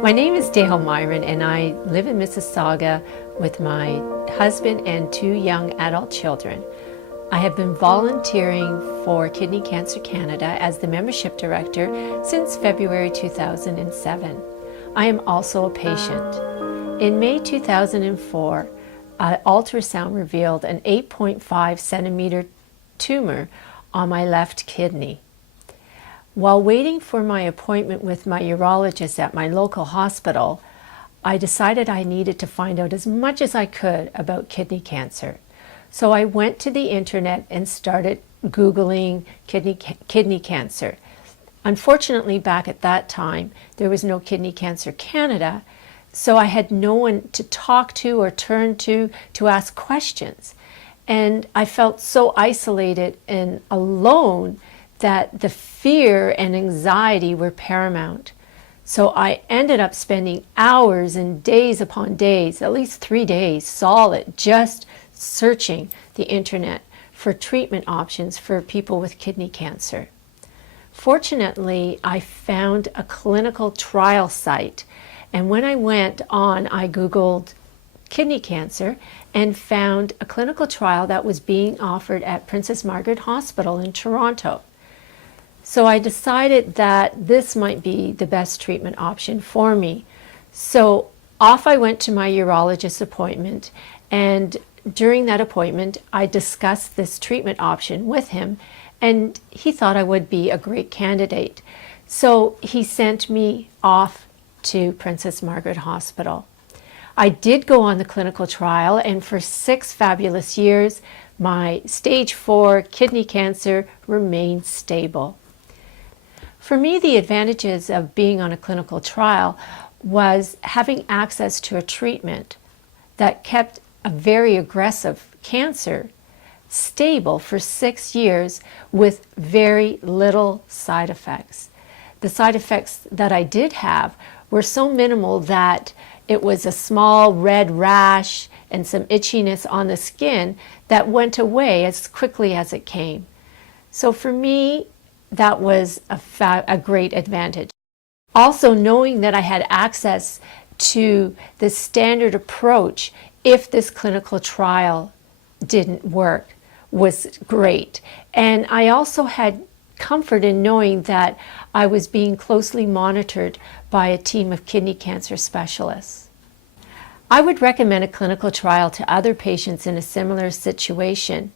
My name is Dale Miron and I live in Mississauga with my husband and two young adult children. I have been volunteering for Kidney Cancer Canada as the membership director since February 2007. I am also a patient. In May 2004, an ultrasound revealed an 8.5 centimeter tumor on my left kidney. While waiting for my appointment with my urologist at my local hospital, I decided I needed to find out as much as I could about kidney cancer. So I went to the internet and started Googling kidney cancer. Unfortunately, back at that time, there was no Kidney Cancer Canada, so I had no one to talk to or turn to ask questions. And I felt so isolated and alone that the fear and anxiety were paramount. So I ended up spending hours and days upon days, at least 3 days solid, just searching the internet for treatment options for people with kidney cancer. Fortunately, I found a clinical trial site, and when I went on, I Googled kidney cancer and found a clinical trial that was being offered at Princess Margaret Hospital in Toronto. So I decided that this might be the best treatment option for me. So off I went to my urologist appointment, and during that appointment I discussed this treatment option with him, and he thought I would be a great candidate. So he sent me off to Princess Margaret Hospital. I did go on the clinical trial, and for 6 fabulous years my stage 4 kidney cancer remained stable. For me, the advantages of being on a clinical trial was having access to a treatment that kept a very aggressive cancer stable for 6 years with very little side effects. The side effects that I did have were so minimal that it was a small red rash and some itchiness on the skin that went away as quickly as it came. So for me, that was a great advantage. Also, knowing that I had access to the standard approach if this clinical trial didn't work was great. And I also had comfort in knowing that I was being closely monitored by a team of kidney cancer specialists. I would recommend a clinical trial to other patients in a similar situation.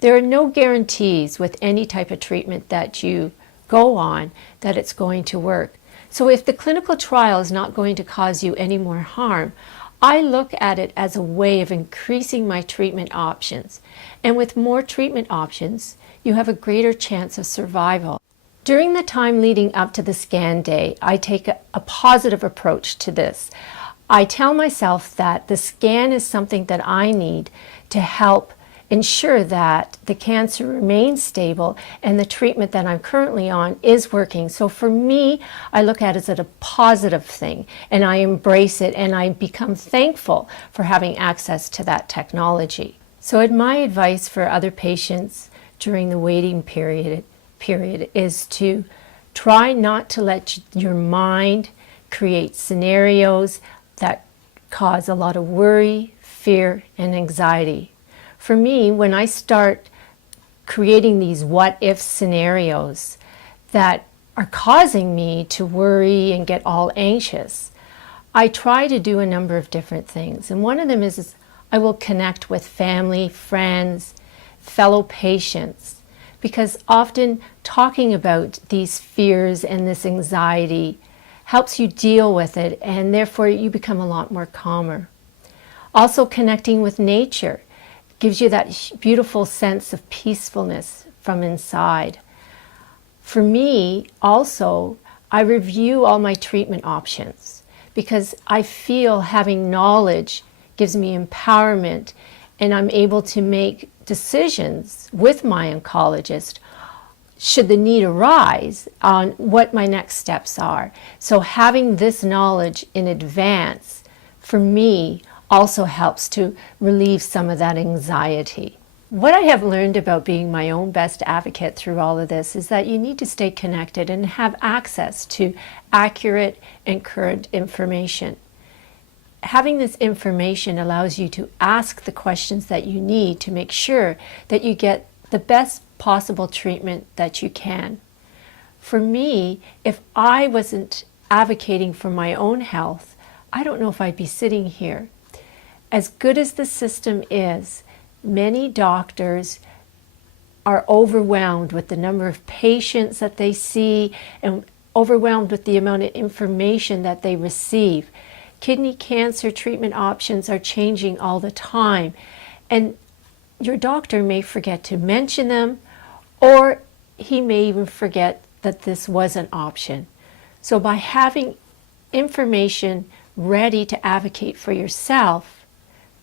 There are no guarantees with any type of treatment that you go on that it's going to work. So if the clinical trial is not going to cause you any more harm, I look at it as a way of increasing my treatment options. And with more treatment options, you have a greater chance of survival. During the time leading up to the scan day, I take a positive approach to this. I tell myself that the scan is something that I need to help ensure that the cancer remains stable and the treatment that I'm currently on is working. So for me, I look at it as a positive thing, and I embrace it, and I become thankful for having access to that technology. So my advice for other patients during the waiting period is to try not to let your mind create scenarios that cause a lot of worry, fear, and anxiety. For me, when I start creating these what-if scenarios that are causing me to worry and get all anxious, I try to do a number of different things. And one of them is I will connect with family, friends, fellow patients, because often talking about these fears and this anxiety helps you deal with it, and therefore you become a lot more calmer. Also, connecting with nature gives you that beautiful sense of peacefulness from inside. For me, also, I review all my treatment options because I feel having knowledge gives me empowerment, and I'm able to make decisions with my oncologist should the need arise on what my next steps are. So having this knowledge in advance, for me, also helps to relieve some of that anxiety. What I have learned about being my own best advocate through all of this is that you need to stay connected and have access to accurate and current information. Having this information allows you to ask the questions that you need to make sure that you get the best possible treatment that you can. For me, if I wasn't advocating for my own health, I don't know if I'd be sitting here. As good as the system is, many doctors are overwhelmed with the number of patients that they see and overwhelmed with the amount of information that they receive. Kidney cancer treatment options are changing all the time, and your doctor may forget to mention them, or he may even forget that this was an option. So by having information ready to advocate for yourself,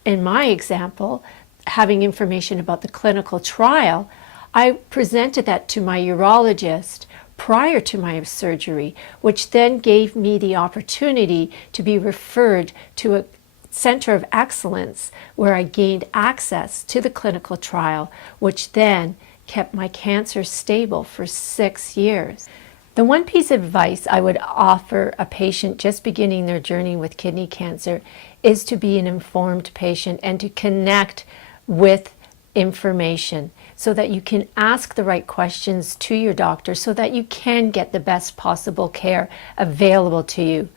in my example, having information about the clinical trial, I presented that to my urologist prior to my surgery, which then gave me the opportunity to be referred to a center of excellence where I gained access to the clinical trial, which then kept my cancer stable for 6 years. The one piece of advice I would offer a patient just beginning their journey with kidney cancer is to be an informed patient and to connect with information so that you can ask the right questions to your doctor so that you can get the best possible care available to you.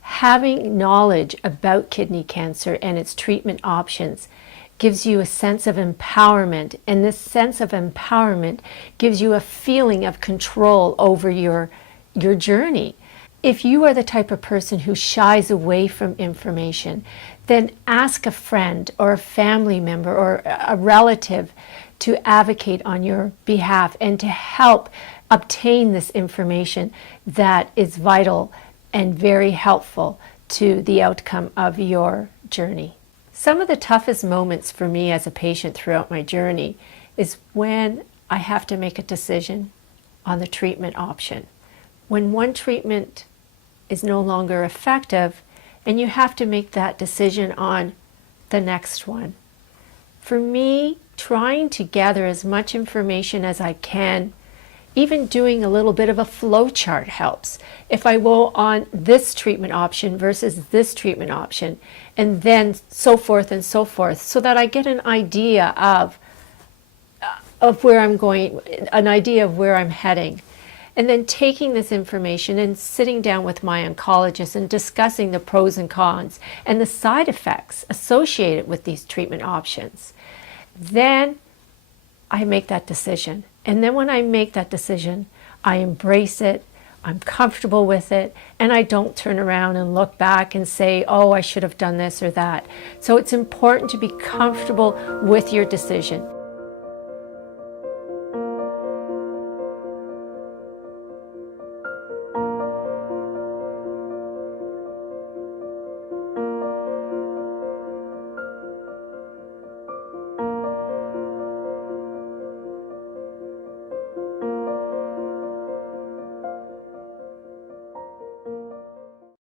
Having knowledge about kidney cancer and its treatment options gives you a sense of empowerment, and this sense of empowerment gives you a feeling of control over your journey. If you are the type of person who shies away from information, then ask a friend or a family member or a relative to advocate on your behalf and to help obtain this information that is vital and very helpful to the outcome of your journey. Some of the toughest moments for me as a patient throughout my journey is when I have to make a decision on the treatment option. When one treatment is no longer effective and you have to make that decision on the next one. For me, trying to gather as much information as I can, even doing a little bit of a flow chart helps. If I go on this treatment option versus this treatment option, and then so forth, so that I get an idea of where I'm going, an idea of where I'm heading. And then taking this information and sitting down with my oncologist and discussing the pros and cons and the side effects associated with these treatment options. Then I make that decision. And then when I make that decision, I embrace it, I'm comfortable with it, and I don't turn around and look back and say, oh, I should have done this or that. So it's important to be comfortable with your decision.